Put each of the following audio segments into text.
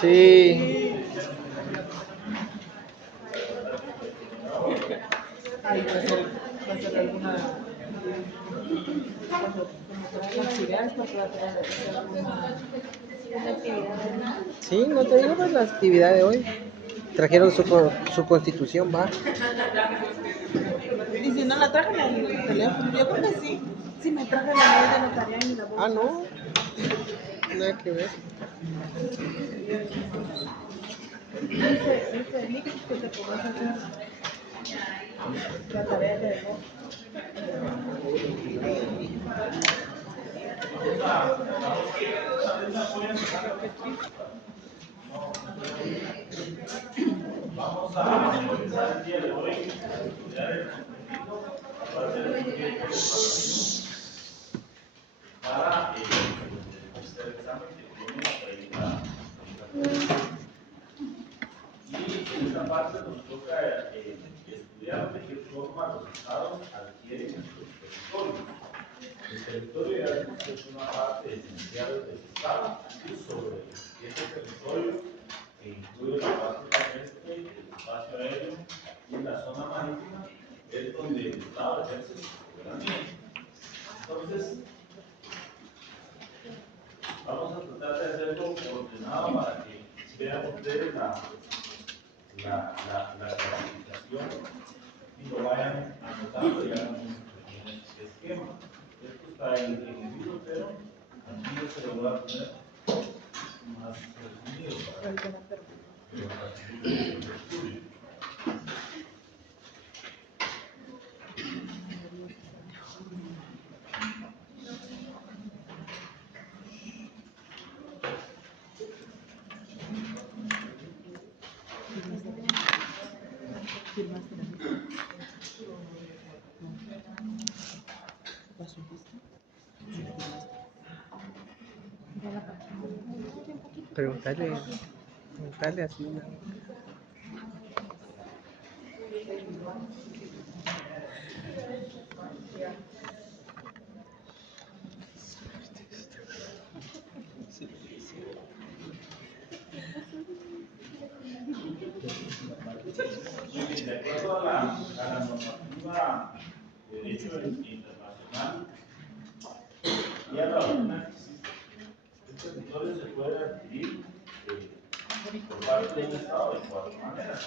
Sí. Ahí va a ser alguna, cuando traigan las ideas, pues va a hacer alguna actividad. Sí, no te digo pues, la actividad de hoy. Trajeron su constitución, va. Y si no la traje en el teléfono, yo creo que sí. Sí, me traje la ley de notaría en la bolsa. Ah, no. Nada que ver. Dice Nick que te podés hacer la tarea que dejó. Vamos a empezar el día de hoy a estudiar el contenido para hacer un proyecto evaluativo para el tercer examen que tiene 30 y en esta parte nos toca estudiar de qué forma los estados adquieren nuestros territorios. El territorio ya vimos que es una parte esencial del estado y sobre ese territorio que incluye la parte terrestre, el espacio aéreo y la zona marítima, es donde el Estado ejerce su soberanía. Entonces, vamos a tratar de hacerlo ordenado para que vean ustedes la clasificación y lo vayan anotando y hagan un pequeño esquema. Esto está en el libro, pero aquí yo se lo voy a poner más resumido para el estudio. Preguntarle así. ¿No? De acuerdo a la normativa de derecho internacional y a la doctrina que existe, el territorio se puede adquirir por parte de un Estado de cuatro maneras,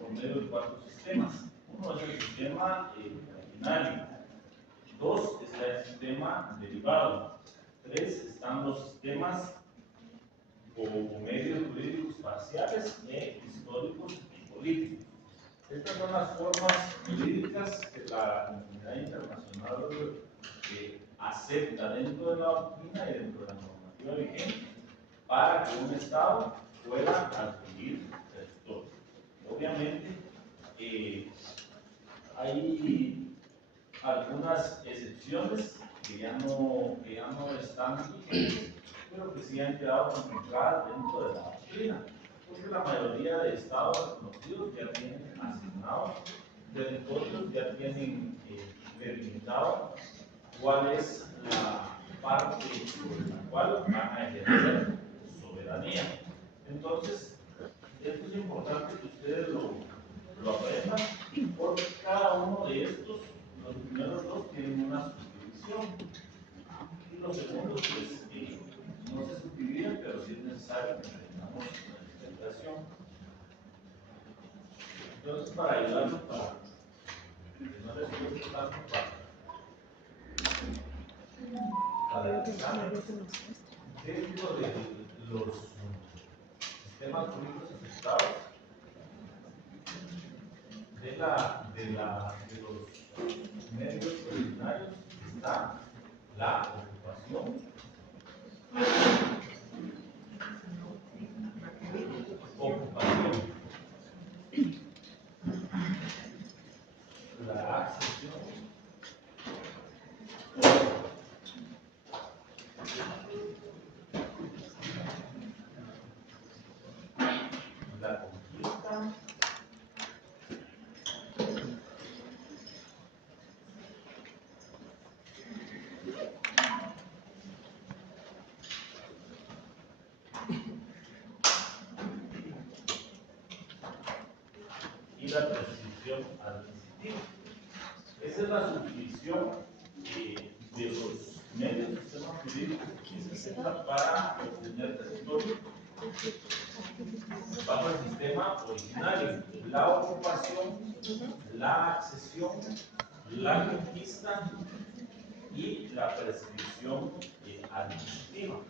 por medio de cuatro sistemas. Uno es el sistema originario, dos está el sistema derivado, tres están los sistemas o medios jurídicos parciales e históricos y políticos. Estas son las formas jurídicas que la comunidad internacional acepta dentro de la doctrina y dentro de la normativa vigente para que un Estado pueda adquirir territorio. Obviamente, hay algunas excepciones que ya no están vigentes, pero que sí han quedado contempladas dentro de la doctrina, porque la mayoría de estados reconocidos ya tienen asignados territorios, ya tienen delimitado cuál es la parte sobre la cual van a ejercer su soberanía. Entonces, esto es importante que ustedes lo aprendan, porque cada uno de estos, los primeros dos, tienen una subdivisión. Y los segundos, pues, no se subdividen, pero sí es necesario que tengamos una explicación. Entonces, para ayudarnos, para que no les cueste tanto para el examen, dentro de los sistemas jurídicos aceptados, de los medios ordinarios está la ocupación, la accesión, la conquista, la prescripción adquisitiva. Esa es la subdivisión de los medios del sistema jurídico que se necesita para obtener territorio bajo el sistema originario: la ocupación, la accesión, la conquista y la prescripción adquisitiva.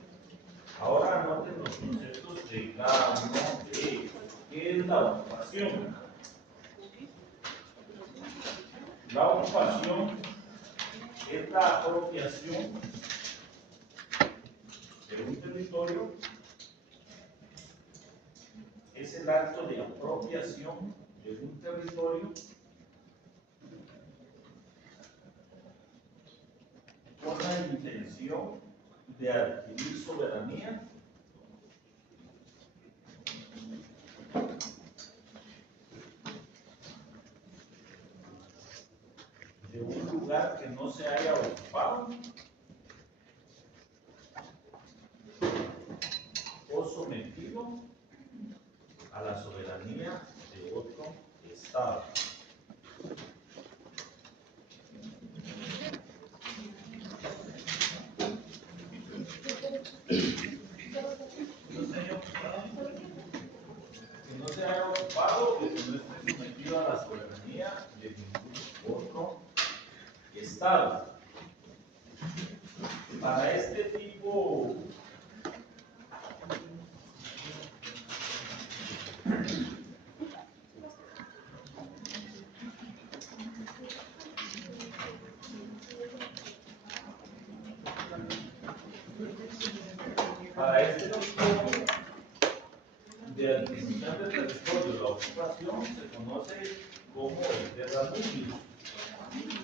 Ahora anoten los conceptos de cada uno de ellos. ¿Qué es la ocupación? La ocupación es la apropiación de un territorio, es el acto de apropiación de un territorio con la intención de adquirir soberanía de un lugar que no se haya ocupado o sometido a la soberanía de otro Estado. Que no se haya ocupado, que no esté sometido a la soberanía de ningún otro Estado. Para este tipo de adquisición de territorio, la ocupación se conoce como el terranubius.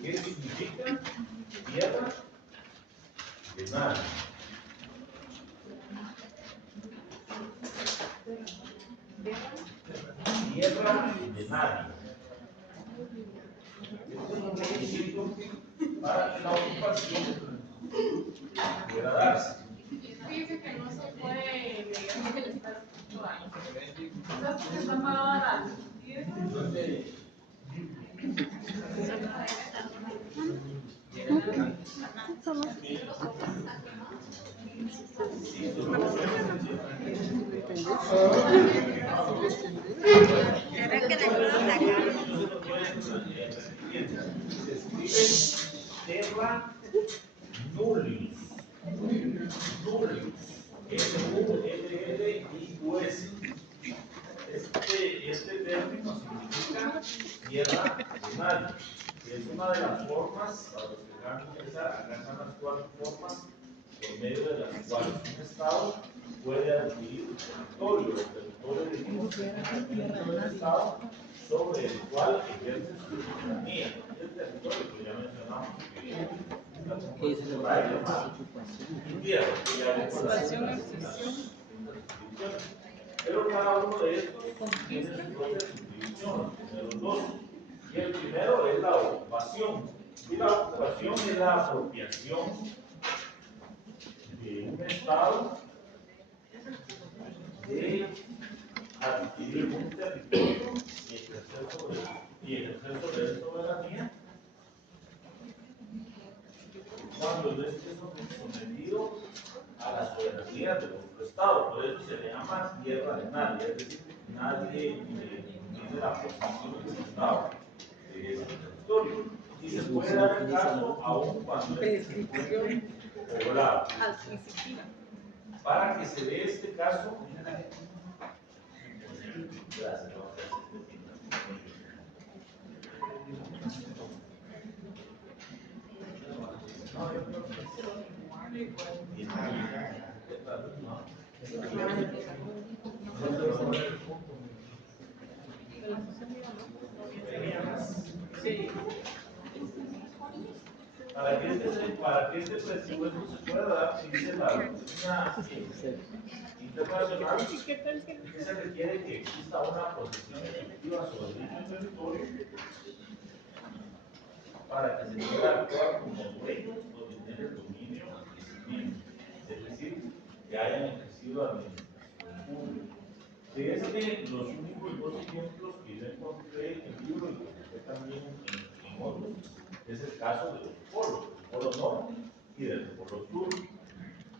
¿Qué significa? Tierra de nadie. Tierra de nadie. Esto es un requisito para que la ocupación pueda darse. Fíjese que no se puede leer que le está escrito ahí. ¿Sabes por qué está pagada Entonces, se escribe terra nullius. Nullius. N-U-L-L-I-U-S. Este término significa tierra de nadie. Es una de las formas, para los que van a empezar, acá están las 4 formas por medio de las cuales un Estado puede adquirir territorio. El territorio dijimos que es el territorio del Estado sobre el cual ejerce su soberanía. Y el territorio, que ya mencionamos, que es por ahí, y tierra, que ya vemos las subdivisiones. Pero cada uno de estos tiene su propia subdivisión, de los dos. Y el primero es la ocupación. Y la ocupación es la apropiación de un Estado de adquirir un territorio y ejercer sobre él soberanía cuando no esté sometido a la soberanía de otro Estado. Por eso se le llama tierra de nadie, es decir, nadie tiene la posesión del Estado de ese territorio. Y se puede dar el caso aún cuando este se encuentre poblado. Para que se dé este caso, gracias. Para que este presupuesto se pueda dar, dice la doctrina internacional, que se requiere que exista una posesión efectiva sobre dicho territorio para que se pueda actuar como dueños o tener el dominio y crecimiento. Es decir, que hayan ejercido administración pública. Los únicos dos ejemplos que yo encontré en el libro y que encontré también en otros es el caso de los polos, el polo norte y del polo sur.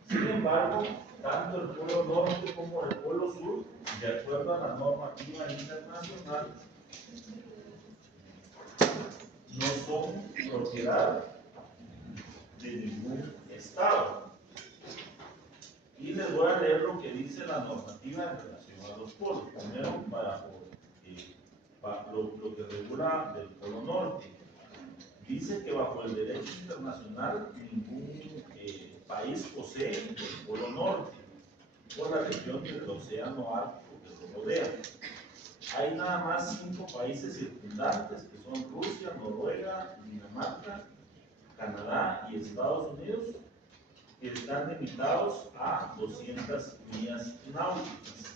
Sin embargo, tanto el polo norte como el polo sur, de acuerdo a la normativa internacional, no son propiedad de ningún estado. Y les voy a leer lo que dice la normativa en relación a los polos. Primero, lo que regula del polo norte. Dice que bajo el derecho internacional ningún país posee el polo norte por la región del océano Ártico que lo rodea. Hay nada más 5 países circundantes que son Rusia, Noruega, Dinamarca, Canadá y Estados Unidos, que están limitados a 200 millas náuticas.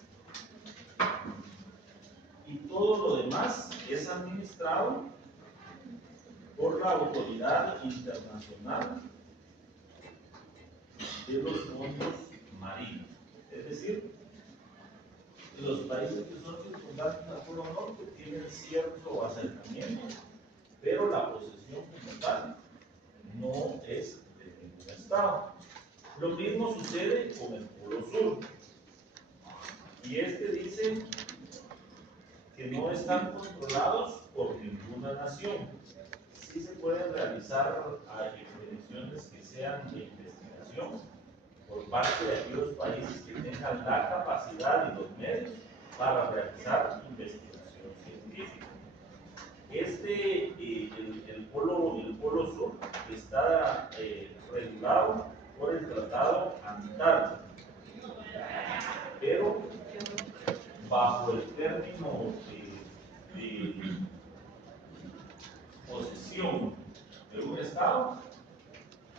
Y todo lo demás es administrado por la Autoridad Internacional de los Fondos Marinos. Es decir, los países que son circundantes al Polo Norte tienen cierto acercamiento, pero la posesión como tal no es de ningún estado. Lo mismo sucede con el Polo Sur. Y este dice que no están controlados por ninguna nación. Sí se pueden realizar expediciones que sean de investigación por parte de aquellos países que tengan la capacidad y los medios para realizar investigación científica. El polo sur está regulado por el Tratado Antártico, pero bajo el término de posesión de un Estado,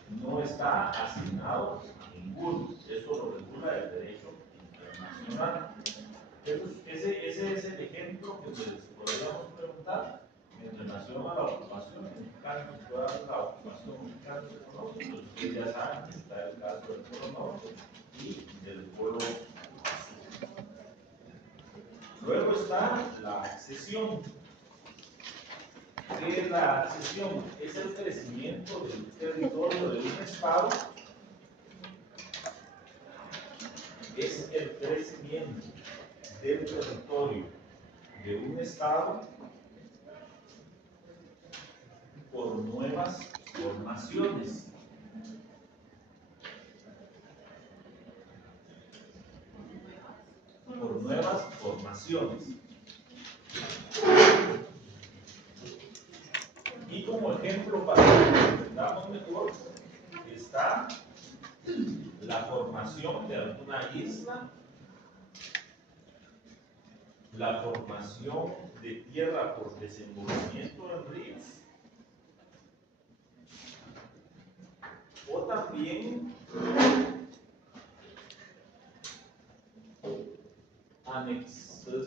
no está asignado a ninguno. Eso lo regula el derecho internacional. Ese es el ejemplo que les podríamos preguntar en relación a la ocupación. En el caso de la ocupación en casos económicos, ustedes ya saben que está el caso del polo norte y del polo sur. Luego está la accesión. ¿Qué es la accesión? Es el crecimiento del territorio de un estado. Es el crecimiento del territorio de un estado por nuevas formaciones. Por nuevas formaciones. Y como ejemplo, para que lo entendamos mejor, está la formación de alguna isla, la formación de tierra por desembocamiento en ríos, o también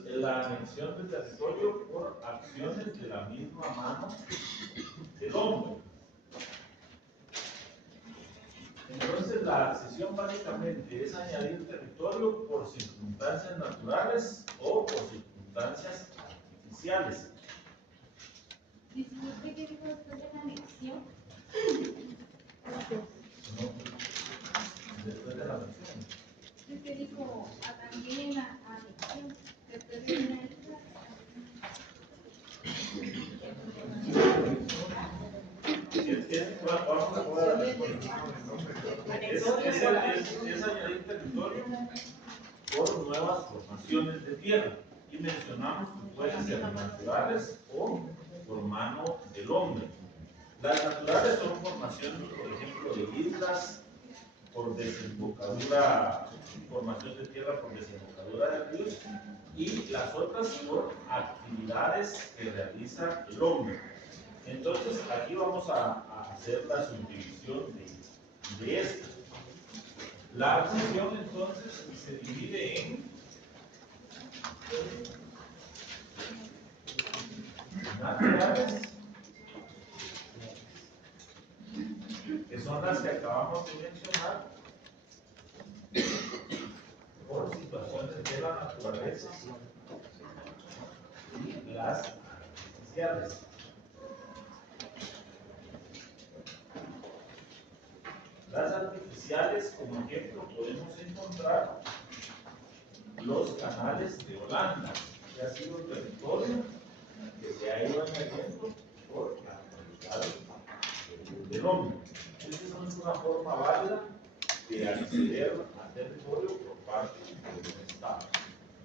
la anexión del territorio por acciones de la misma mano del hombre. Entonces, la accesión básicamente es añadir territorio por circunstancias naturales o por circunstancias artificiales. Disculpe, ¿qué dijo después de la anexión? ¿No? Después de la anexión. Es que dijo también la anexión después de una isla. Vamos a poder es añadir territorio por nuevas formaciones de tierra. Y mencionamos que pueden ser naturales o por mano del hombre. Las naturales son formaciones, por ejemplo, de islas, por desembocadura, formación de tierra por desembocadura de ríos, y las otras por actividades que realiza el hombre. Entonces, aquí vamos a hacer la subdivisión de esto. La accesión, entonces, se divide en naturales, que son las que acabamos de mencionar, por situaciones de la la naturaleza y las artificiales. Las artificiales, como ejemplo, podemos encontrar los canales de Holanda, que ha sido un territorio que se ha ido añadiendo por la actividad del hombre. Esta no es una forma válida de acceder al territorio por parte de un Estado.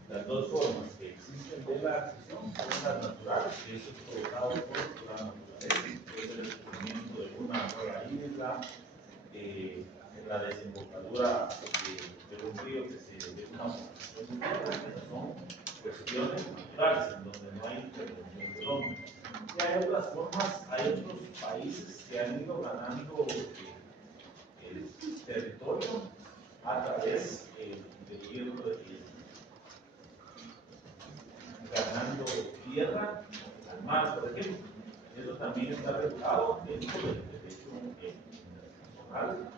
Las dos formas que existen de la accesión son las naturales, que eso es provocado por la naturaleza, que es el descubrimiento de una nueva isla, en la desembocadura de un río que se de una posición de tierra. Esas son cuestiones naturales en donde no hay intervención del hombre. Y hay otras formas, hay otros países que han ido ganando el territorio a través de ir ganando tierra al mar, por ejemplo. Eso también está regulado dentro del derecho internacional.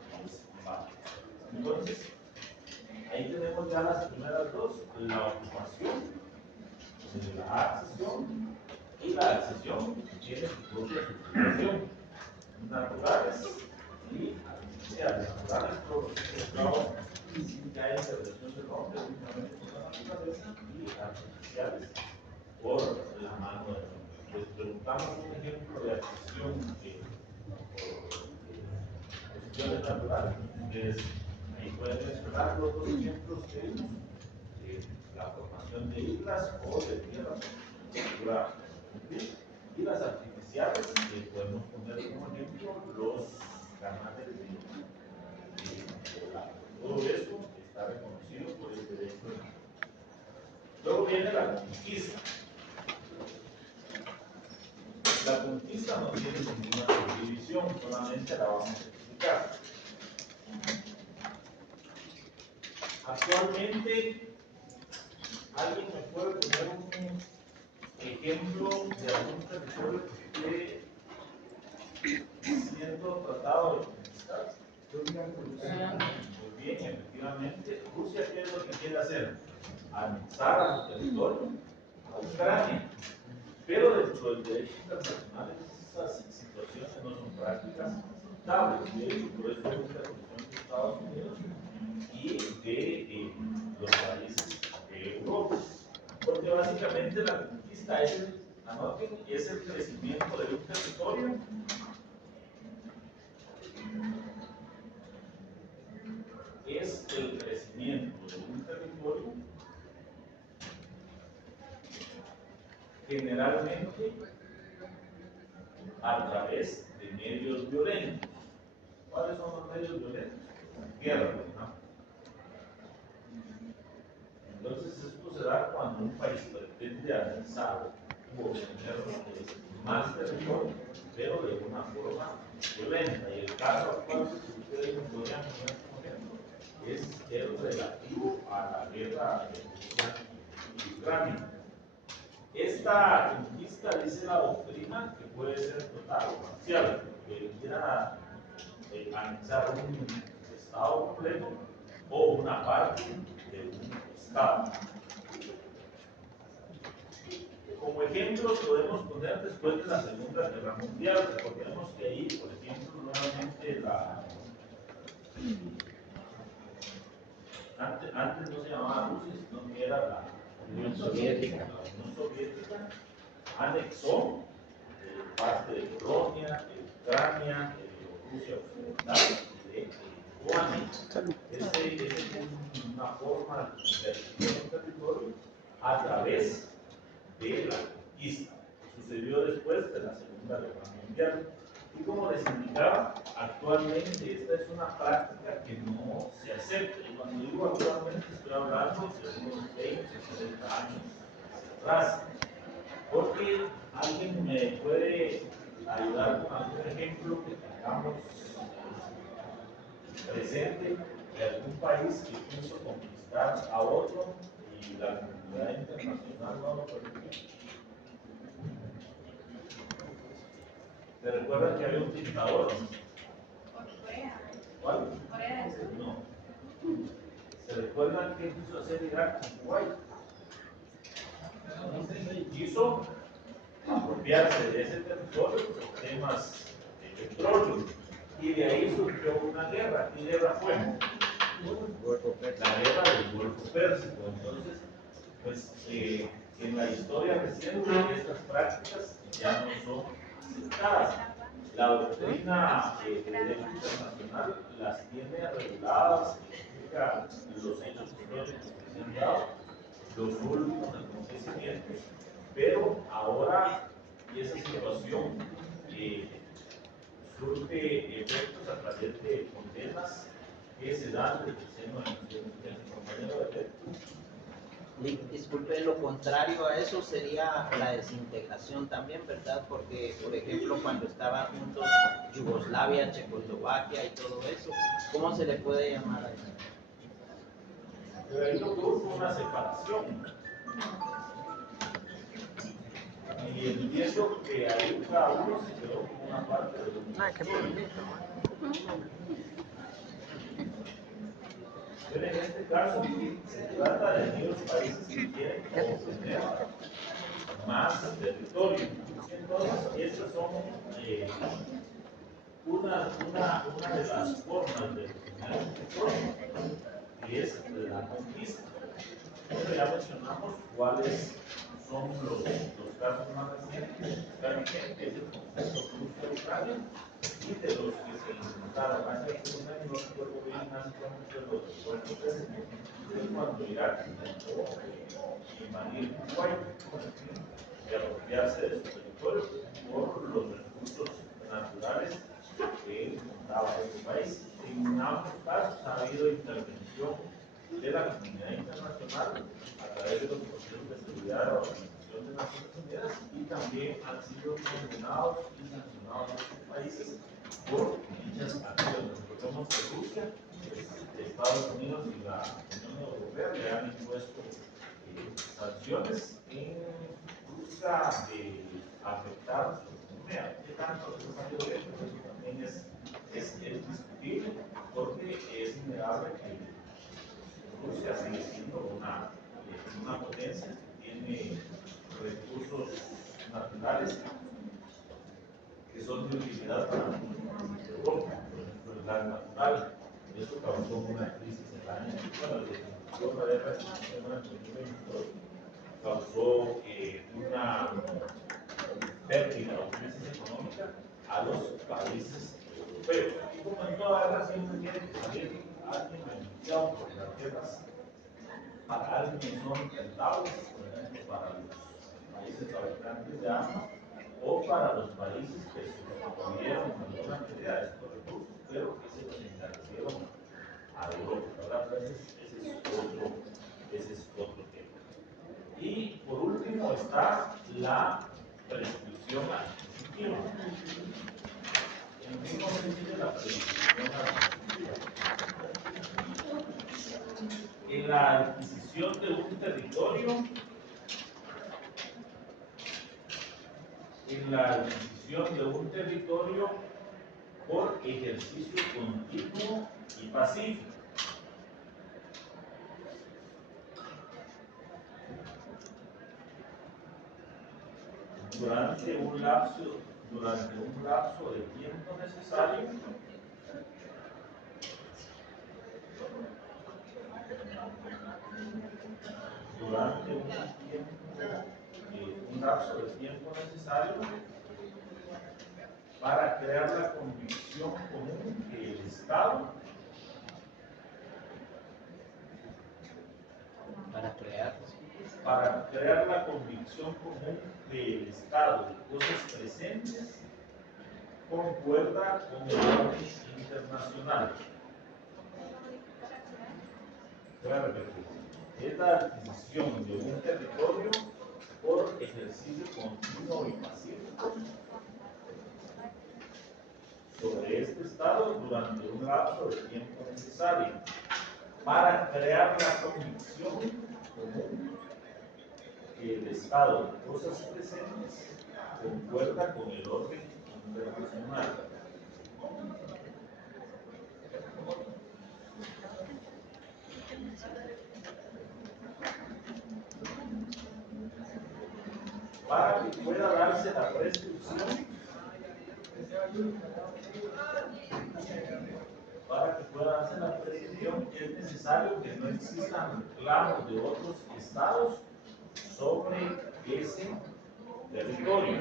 Entonces, ahí tenemos ya las primeras dos: la ocupación, la accesión, y la accesión tiene su propia sustitución, naturales y artificiales. Naturales por los esclavos, sin que haya intervención del hombre, únicamente por la naturaleza, y artificiales por la mano del hombre. Les preguntamos un ejemplo de accesión por cuestiones naturales. Ustedes ahí pueden mencionar los dos ejemplos que vimos: la formación de islas o de tierras, y las artificiales, que podemos poner como ejemplo los canales de agua. Todo esto está reconocido por el derecho de la. Luego viene la conquista. La conquista no tiene ninguna subdivisión, solamente la vamos a explicar. Actualmente, ¿alguien me puede poner un ejemplo de algún territorio que esté siendo tratado de conquistar? Muy bien, efectivamente. Rusia, ¿qué es lo que quiere hacer? Anexar a su territorio a Ucrania. Pero dentro del derecho internacional, esas situaciones no son prácticas aceptables. De hecho, por eso es la posición de Estados Unidos y de los países de Europa. Porque básicamente la conquista es el crecimiento de un territorio generalmente a través de medios violentos. ¿Cuáles son los medios violentos? Guerra, ¿no? Entonces esto se da cuando un país pretende anexar o obtener más territorio, pero de una forma violenta. Y el caso actual que ustedes podrían poner como ejemplo es el relativo a la guerra de Rusia y Ucrania. Esta conquista, dice la doctrina, que puede ser total o parcial, que quiera anexar un estado completo o una parte de un estado. Como ejemplos podemos poner después de la Segunda Guerra Mundial. Recordemos que ahí, por ejemplo, nuevamente antes no se llamaba Rusia, sino que era la Unión Soviética. La Unión Soviética anexó parte de Polonia, de Ucrania, de Rusia Occidental y de Lituania. Esa es una forma de adquirir un territorio a través de la conquista. Sucedió después de la Segunda Guerra Mundial. Y como les indicaba, actualmente esta es una práctica que no se acepta. Y cuando digo actualmente, estoy hablando de unos 20, 30 años atrás. Porque alguien me puede ayudar con algún ejemplo que tengamos presente de algún país que quiso conquistar a otro y la comunidad internacional no lo permitió. ¿Se recuerdan que había un dictador? Corea. ¿Cuál? Corea del Sur. No. Se ¿Se recuerdan qué quiso hacer Irak con Kuwait? Quiso apropiarse de ese territorio por temas de petróleo y de ahí surgió una guerra. ¿Qué guerra fue? La guerra del Golfo Pérsico. Entonces, pues en la historia reciente estas prácticas ya no son aceptadas. La doctrina de derecho internacional las tiene reguladas, explica los hechos históricos que se han dado, los últimos acontecimientos, pero ahora esa situación surte efectos a través de condenas que se dan desde el seno de mi compañero de derecho. Disculpe, lo contrario a eso sería la desintegración también, ¿verdad? Porque, por ejemplo, cuando estaban juntos Yugoslavia, Checoslovaquia y todo eso, ¿cómo se le puede llamar a eso? Pero ahí lo que hubo fue una separación. Y entiendo que ahí cada uno se quedó con una parte de lo Ah, qué bonito. Pero en este caso se trata de aquellos países que quieren obtener más territorio. Entonces, estas son una de las formas de obtener territorio, que es la conquista. Pero ya mencionamos cuáles son los casos más recientes. Está vigente es el conflicto ruso-ucraniano y de los que se intentaron hace algunos años, no recuerdo bien, hace cuántos es cuando Irak intentó invadir Kuwait y apropiarse de su territorio por los recursos naturales que contaba ese país. En ambos casos ha habido intervención de la comunidad internacional a través de los procesos de seguridad de la Organización de Naciones Unidas y también han sido condenados y sancionados estos países por dichas acciones. Recordemos que Rusia, Estados Unidos y la Unión Europea le han impuesto sanciones en busca de afectar su economía. ¿Qué tanto se ha salido de esto? Eso también es discutible porque es innegable que Rusia sigue siendo una potencia que tiene recursos naturales que son de utilidad para Europa, por ejemplo el gas natural. Eso causó una crisis en la año, bueno, desde la guerra de 2022, causó una pérdida o crisis económica a los países europeos. Y como en toda guerra siempre tiene que salir alguien beneficiado por las guerras. Para alguien son rentables, por ejemplo, para los países fabricantes de armas o para los países que sustituyeron en alguna medida estos recursos, pero que se los encarecieron a Europa, ¿verdad? Ese es otro tema. Y por último está la prescripción adquisitiva. ¿En qué consiste la prescripción adquisitiva? En la adquisición de un territorio, por ejercicio continuo y pacífico. Durante un lapso de tiempo necesario un lapso de tiempo necesario para crear la convicción común que el Estado para crear la convicción común que el estado de cosas presentes concuerda con el orden internacional. Voy a repetir. Es la adquisición de un territorio por ejercicio continuo y pacífico sobre este estado durante un lapso de tiempo necesario para crear la convicción común que el estado de cosas presentes concuerda con el orden internacional. para que pueda darse la prescripción, es necesario que no existan reclamos de otros estados sobre ese territorio.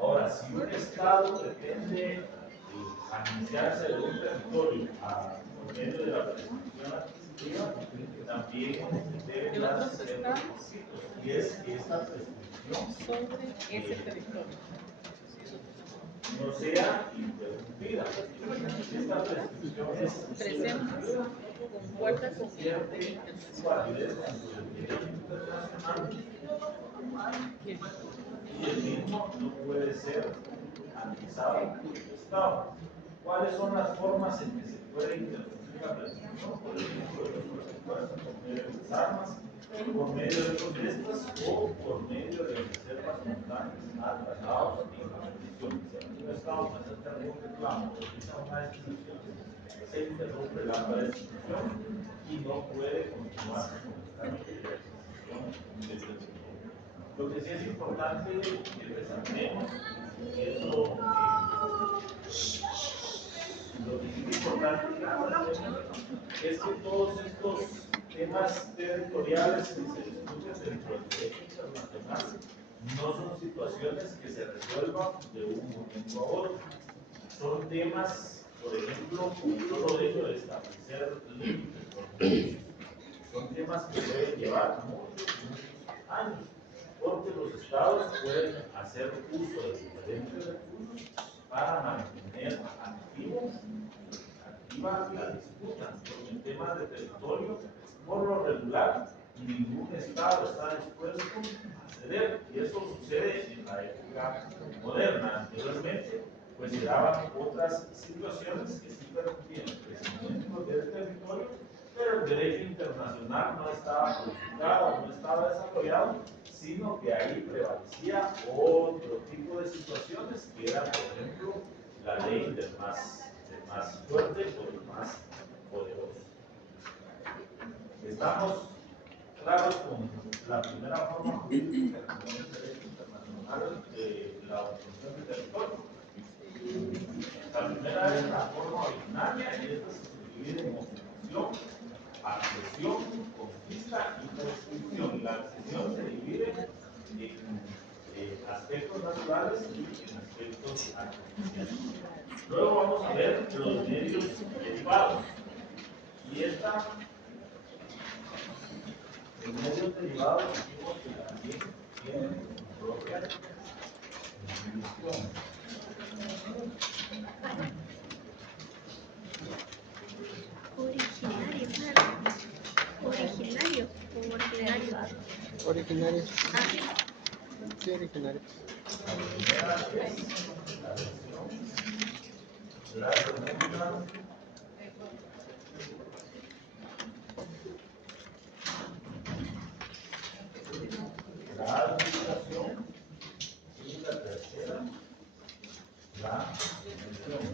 Ahora, si un estado pretende anunciarse de un territorio por medio de la prescripción adquisitiva, también debe darse ciertos requisitos, y es que esta prescripción sobre ese territorio. no sea interrumpida. Esta prescripción es Presentes concuerda con el cierta orden su internacional. validez dentro del derecho internacional, y el mismo no puede ser analizado por el Estado. ¿Cuáles son las formas en que se puede interrumpir la prescripción? Por ejemplo, por medio de las armas, por medio de protestas o por medio de reservas montañas a tratados y condiciones. Si un Estado presenta algún reclamo o realiza una excepción, se interrumpe la prescripción y no puede continuar con el trámite de prescripción del territorio. Lo que sí es importante que resaltemos, y eso lo que sí es importante que resaltemos, es que todos estos temas territoriales que se discuten dentro del derecho internacional no son situaciones que se resuelvan de un momento a otro. Son temas, por ejemplo, como solo hecho de establecer límites, son temas que pueden llevar muchos años, porque los estados pueden hacer uso de diferentes recursos para mantener activa la disputa. Porque en temas de territorio, por lo regular, ningún estado está dispuesto a ceder, y eso sucede en la época moderna. Anteriormente, pues se daban otras situaciones que sí permitían el crecimiento del territorio, pero el derecho internacional no estaba codificado, no estaba desarrollado, sino que ahí prevalecía otro tipo de situaciones, que era, por ejemplo, la ley del más fuerte o del más poderoso. Estamos claros con la primera forma jurídica que es el derecho internacional de la obtención del territorio. La primera es la forma originaria, y esta se divide en ocupación, accesión, conquista y prescripción. La accesión se divide en aspectos naturales y en aspectos artificiales. Luego vamos a ver los medios derivados. Y los medios derivados dijimos que también tienen su propia definición. Originario, claro. Originario o ordinario. Originario. Ah, Sí, originario. La primera es la versión, la segunda la administración, y la tercera la dimensión.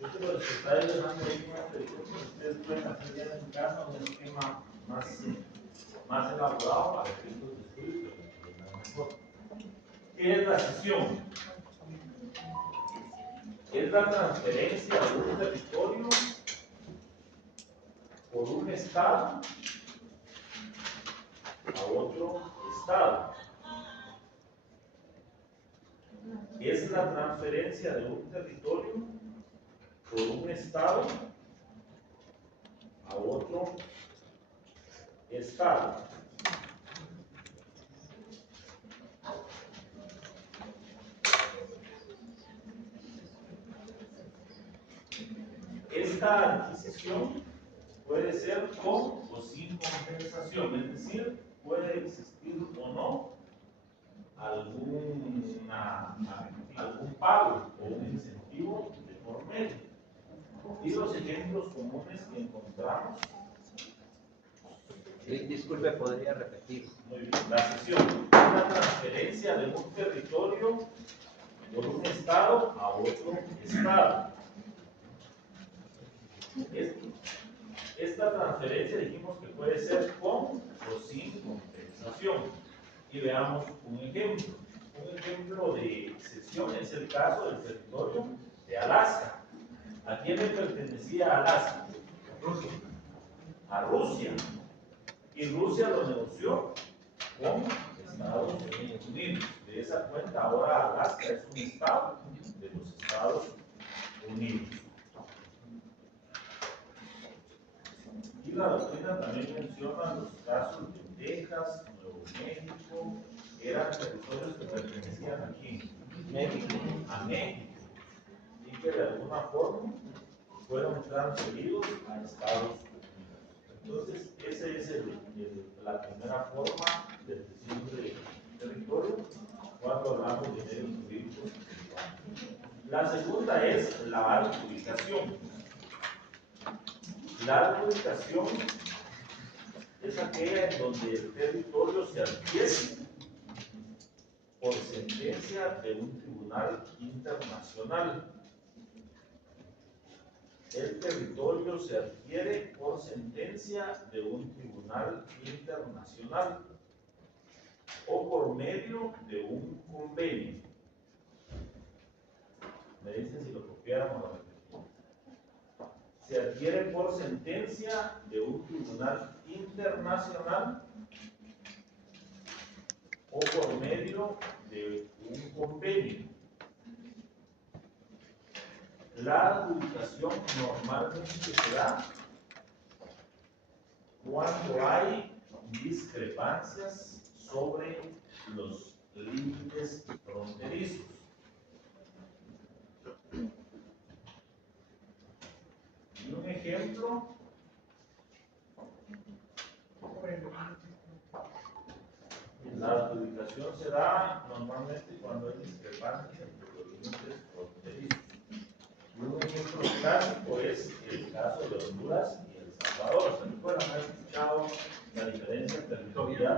Yo te lo estaré dejando ahí una película que ustedes pueden hacer ya en casa, un esquema más elaborado para efectos de estudio, pero que es mejor. ¿Qué es la cesión? Es la transferencia de un territorio por un estado a otro estado. Es la transferencia de un territorio por un estado a otro estado. Esta adquisición puede ser con o sin compensación, es decir, puede existir o no algún pago o un incentivo de por medio. Y los ejemplos comunes que encontramos Disculpe, ¿podría repetir? Muy bien, la cesión es la transferencia de un territorio por un estado a otro estado. Esta transferencia dijimos que puede ser con o sin compensación. Y veamos un ejemplo. Un ejemplo de cesión es el caso del territorio de Alaska. ¿A quién le pertenecía Alaska? A Rusia. Y Rusia lo negoció con Estados Unidos. De esa cuenta, ahora Alaska es un estado de los Estados Unidos. Y la doctrina también menciona los casos de Texas, Nuevo México, eran territorios que pertenecían aquí, a México, y que de alguna forma fueron transferidos a Estados Unidos. Entonces, esa es la primera forma de cesión de territorio cuando hablamos de medios jurídicos. La segunda es la adjudicación. La adjudicación es aquella en donde el territorio se adquiere por sentencia de un tribunal internacional. El territorio se adquiere por sentencia de un tribunal internacional o por medio de un convenio. Me dicen si lo copiáramos o lo repetimos. Se adquiere por sentencia de un tribunal internacional o por medio de un convenio. La adjudicación normalmente se da cuando hay discrepancias sobre los límites fronterizos. Y un ejemplo, la adjudicación se da normalmente cuando hay discrepancias entre los límites fronterizos. Y un ejemplo clásico es el caso de Honduras y El Salvador. ¿Se recuerdan? ¿Han escuchado la diferencia territorial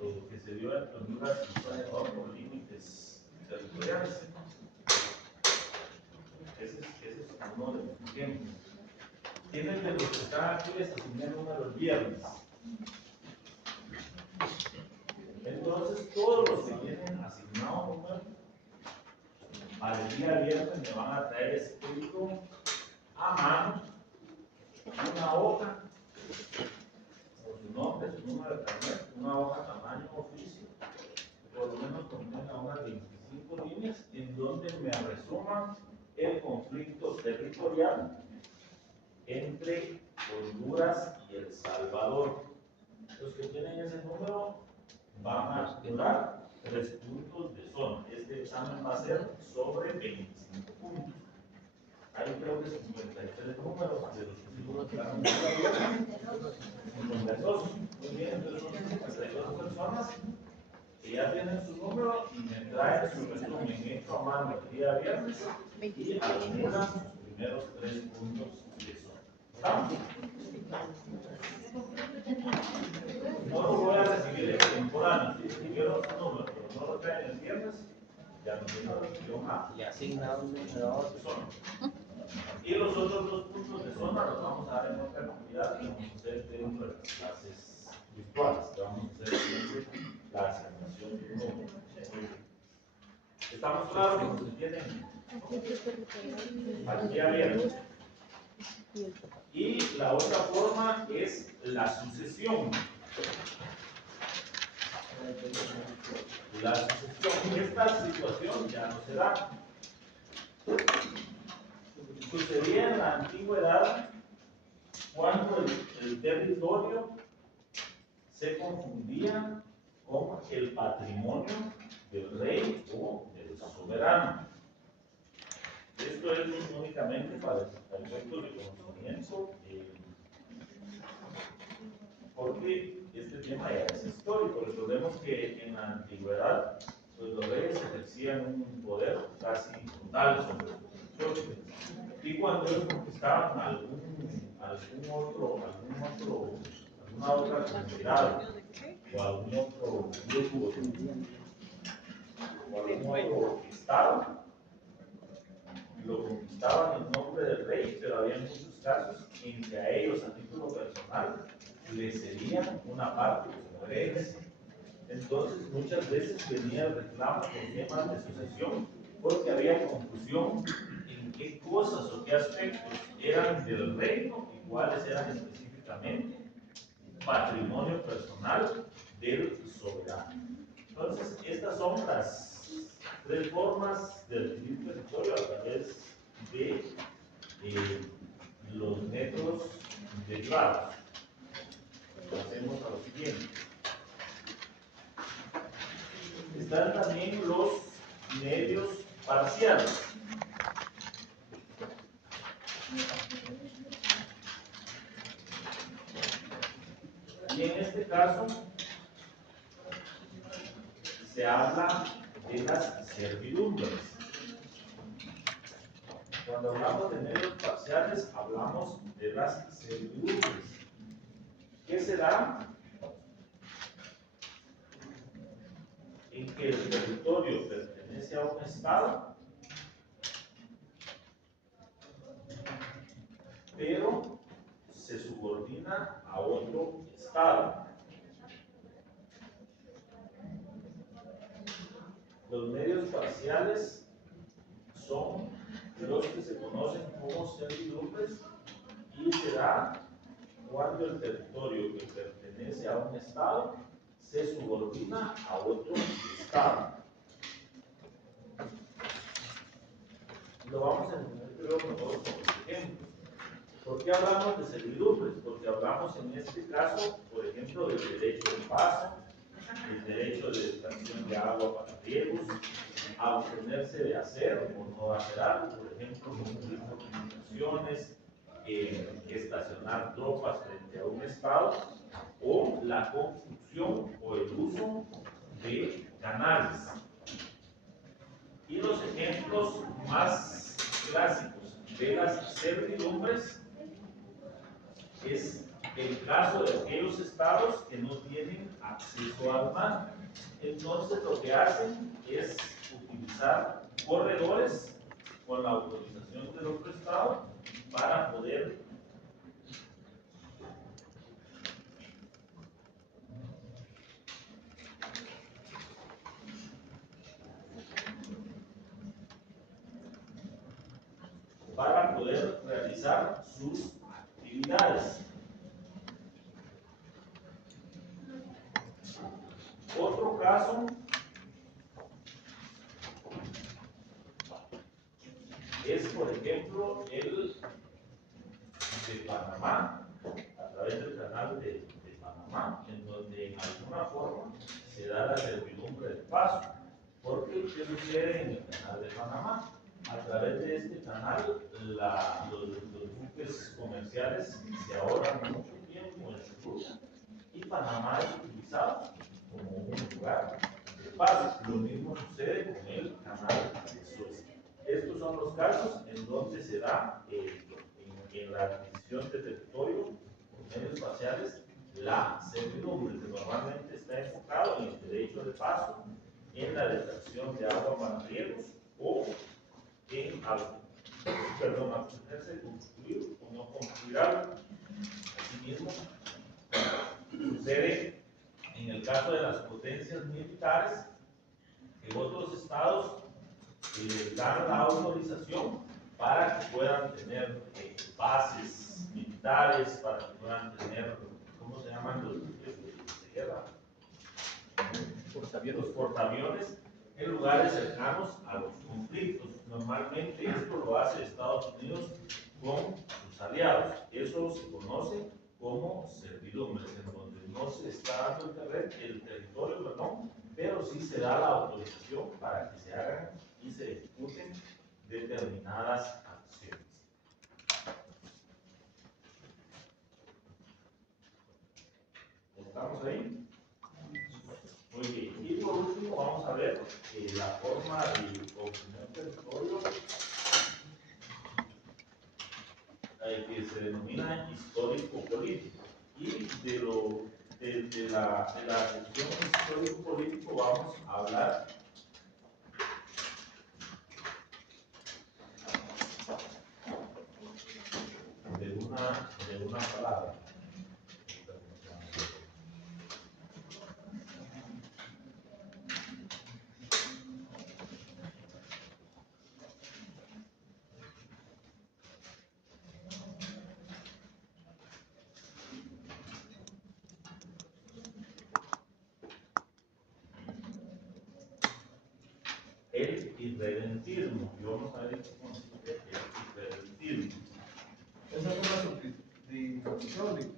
de lo que se dio entre Honduras y El Salvador por límites territoriales? Ese es uno de los ejemplos. ¿Quiénes de los que están aquí les asigné el número el viernes? Entonces, todos los que tienen asignado un número, al día viernes me van a traer escrito a mano una hoja con su nombre, su número de carnet, una hoja tamaño oficio, por lo menos contenga unas 25 líneas en donde me resuman el conflicto territorial entre Honduras y El Salvador. Los que tienen ese número van a durar 3 puntos de zona. Este examen va a ser sobre 25 puntos. Hay creo que 53 números de los que se van a 52. Muy bien, entonces son 52 personas que ya tienen su número y me traen su resumen hecho a mano el día viernes y acumulan sus primeros 3 puntos de zona. ¿Estamos? No lo voy a recibir extemporáneo. Si recibieron su número, pero no lo traen el viernes, ya no tiene relación a Y asigna un número de zona. Y los otros 2 puntos de zona los vamos a dar en otra actividad y vamos a hacer dentro de las clases virtuales. Vamos a hacer siempre la asignación de un número. ¿Estamos claros con lo que tienen? Aquí ya vieron. Y la otra forma es la sucesión. La sucesión. Esta situación ya no se da. Sucedía en la antigüedad cuando el territorio se confundía con el patrimonio del rey o del soberano. Esto es únicamente para efectos de conocimiento, porque este tema ya es histórico. Recordemos que en la antigüedad, pues los reyes ejercían un poder casi total sobre los territorios. Y cuando ellos conquistaban alguna alguna otra comunidad o algún otro grupo o algún otro estado, lo conquistaban en nombre del rey, pero había muchos casos en que a ellos, a título personal, les cedían una parte como herencia. Entonces, muchas veces venía el reclamo por temas de sucesión, porque había confusión en qué cosas o qué aspectos eran del reino y cuáles eran específicamente patrimonio personal del soberano. Entonces, estas son las tres formas de adquirir territorio a través de los métodos derivados. Pasemos a lo siguiente. Están también los medios parciales. Y en este caso se habla de las servidumbres. Cuando hablamos de medios parciales, hablamos de las servidumbres. ¿Qué se da? En que el territorio pertenece a un estado, pero se subordina a otro estado. Los medios parciales son los que se conocen como servidumbres y se da cuando el territorio que pertenece a un estado se subordina a otro estado. Lo vamos a entender creo mejor por ejemplo. ¿Por qué hablamos de servidumbres? Porque hablamos en este caso, por ejemplo, del derecho de paso, el derecho de extracción de agua para riegos, abstenerse de hacer o no hacer algo, por ejemplo, cumplir comunicaciones, estacionar tropas frente a un estado, o la construcción o el uso de canales. Y los ejemplos más clásicos de las servidumbres es el caso de aquellos estados que no tienen acceso al mar. Entonces lo que hacen es utilizar corredores con la autorización del otro estado para poder realizar sus actividades. Otro caso es, por ejemplo, el de Panamá, a través del canal de Panamá, en donde en alguna forma se da la servidumbre del paso. Porque, ¿qué sucede en el canal de Panamá? A través de este canal, los buques comerciales se ahorran mucho tiempo en su ruta y Panamá es utilizado como un lugar de paso. Lo mismo sucede con el canal de Suez. Estos son los casos en donde se da en la adquisición de territorio por medios parciales la servidumbre, que normalmente está enfocado en el derecho de paso, en la detracción de agua para riegos o en abstenerse de construir o no construir algo. Asimismo, sucede en el caso de las potencias militares que otros estados les dan la autorización para que puedan tener bases militares, para que puedan tener, ¿cómo se llaman los buques de guerra? Los portaaviones en lugares cercanos a los conflictos. Normalmente esto lo hace Estados Unidos con sus aliados. Eso se conoce como servidumbres, en donde no se está dando el territorio, perdón, pero sí se da la autorización para que se hagan y se ejecuten determinadas acciones. ¿Estamos ahí? Muy bien. Y por último vamos a ver la forma de obtener territorio que se denomina histórico-político. y de la sección histórico-político vamos a hablar de una palabra. El irredentismo. Y vamos a ver qué consiste el irredentismo. ¿Esa es una introducción?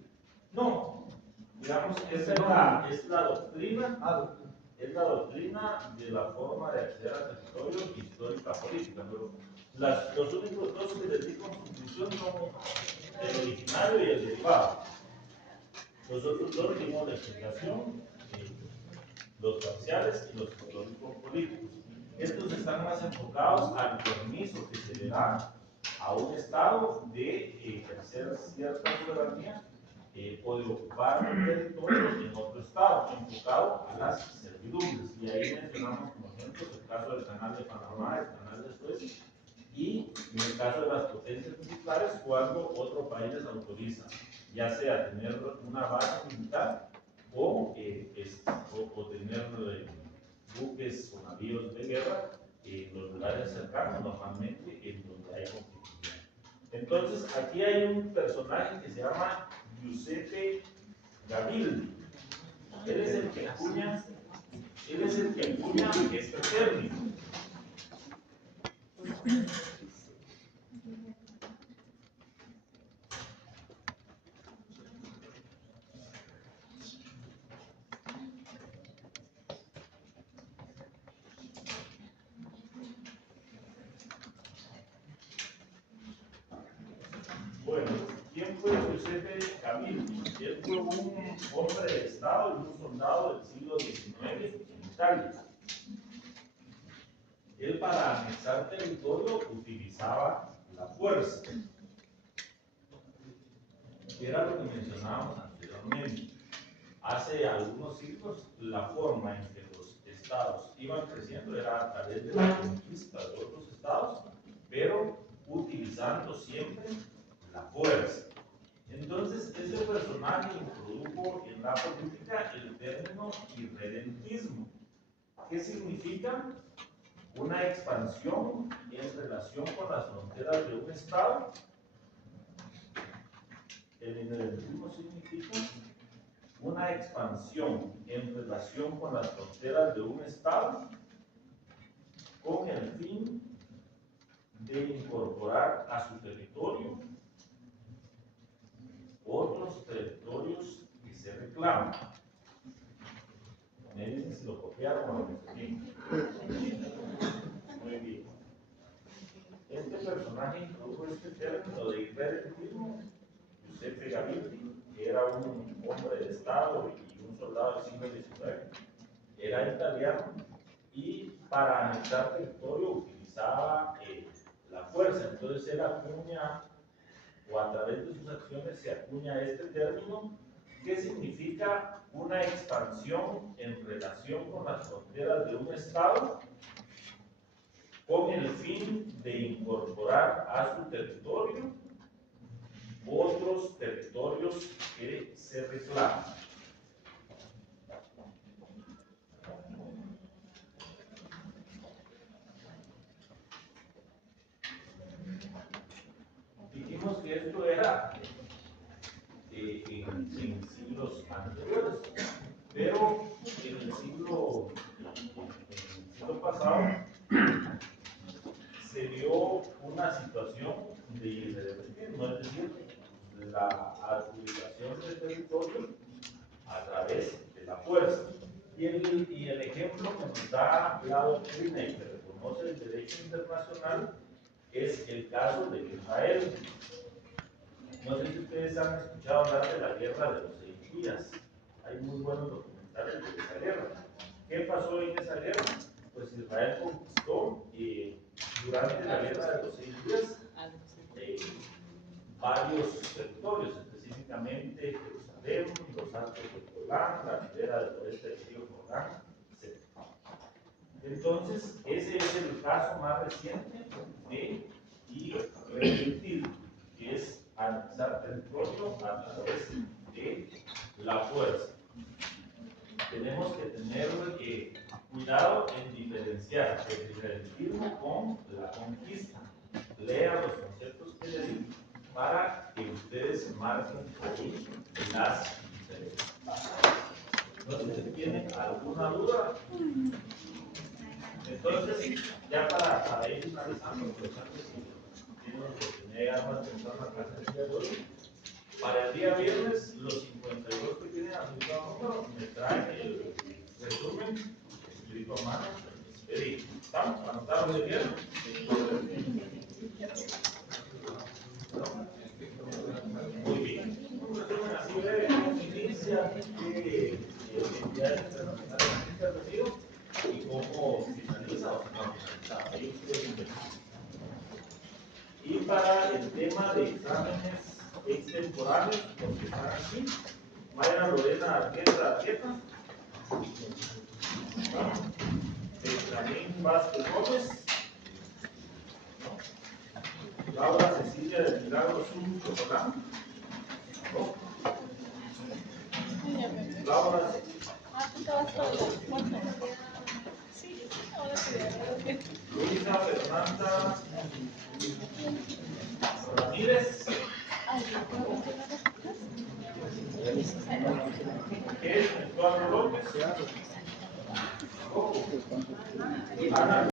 No, digamos, esa es la doctrina. Es la doctrina de la forma de acceder al territorio histórica política. Los únicos dos que les di constitución son el originario y el derivado. Los otros dos dimos la explicación, los parciales y los históricos políticos. Estos están más enfocados al permiso que se le da a un Estado de ejercer cierta soberanía o de ocupar un territorio en otro Estado, enfocado a las servidumbres. Y ahí mencionamos como ejemplos el caso del Canal de Panamá, el Canal de Suez, y en el caso de las potencias militares, cuando otro país les autoriza, ya sea tener una base militar o tener buques o navíos de guerra en los lugares cercanos, normalmente en donde hay conflicto. Entonces, aquí hay un personaje que se llama Giuseppe Gabildi. Él es el que acuña este término. Bueno, ¿quién fue Giuseppe Gabildi? Él fue un hombre de Estado y un soldado del siglo XIX en Italia. Él, para anexar territorio, utilizaba la fuerza. Era lo que mencionábamos anteriormente. Hace algunos siglos, la forma en que los estados iban creciendo era a través de la conquista de otros estados, pero utilizando siempre la fuerza. Entonces, ese personaje introdujo en la política el término irredentismo. ¿Qué significa? Una expansión en relación con las fronteras de un estado. El irredentismo significa una expansión en relación con las fronteras de un estado con el fin de incorporar a su territorio otros territorios que se reclaman. Me dicen si lo copiaron o lo bien. Muy bien. Este personaje introdujo este término de irredentismo, Giuseppe Gabildi, que era un hombre de Estado y un soldado del siglo XIX, era italiano y para anexar territorio utilizaba la fuerza. Entonces él acuña, o a través de sus acciones se acuña este término, que significa una expansión en relación con las fronteras de un Estado con el fin de incorporar a su territorio otros territorios que se reclaman. Dijimos que esto era en siglos anteriores, pero en el siglo pasado se dio una situación de irredentismo, es decir, la adjudicación del territorio a través de la fuerza. Y el ejemplo que nos da la doctrina y que reconoce el derecho internacional es el caso de Israel. No sé si ustedes han escuchado hablar de la guerra de los 6 días. Hay muy buenos documentales de esa guerra. ¿Qué pasó en esa guerra? Pues Israel conquistó durante la guerra de los 6 días varios territorios, específicamente Jerusalén, los Altos de Jordán, la ribera del oeste del río Jordán, etc. Entonces, ese es el caso más reciente de y repetir, que es anexar territorio a través de la fuerza. Tenemos que tener cuidado en diferenciar el relativismo con la conquista. Lean los conceptos que le di para que ustedes marquen ahí las diferencias. No sé si tienen alguna duda. Entonces, ya para ir finalizando, aprovechando que tienen la oportunidad de más temprano acá en el día de hoy, para el día viernes, los 52 que tienen aplicado número me traen el resumen escrito a mano. ¿Estamos? ¿Anotaron de bien? Muy bien. Un resumen así breve, cómo inicia, qué entidades internacionales han intervenido y cómo finaliza o no finaliza. Ahí ustedes investigan. Y para el tema de exámenes extemporáneos, los que están aquí, vayan a Lorena Argueta, Benjamín Vázquez Gómez, Laura Cecilia de Milagro Sur Chocolán, Laura Luisa Fernanda Ramírez, Eduardo López, Ana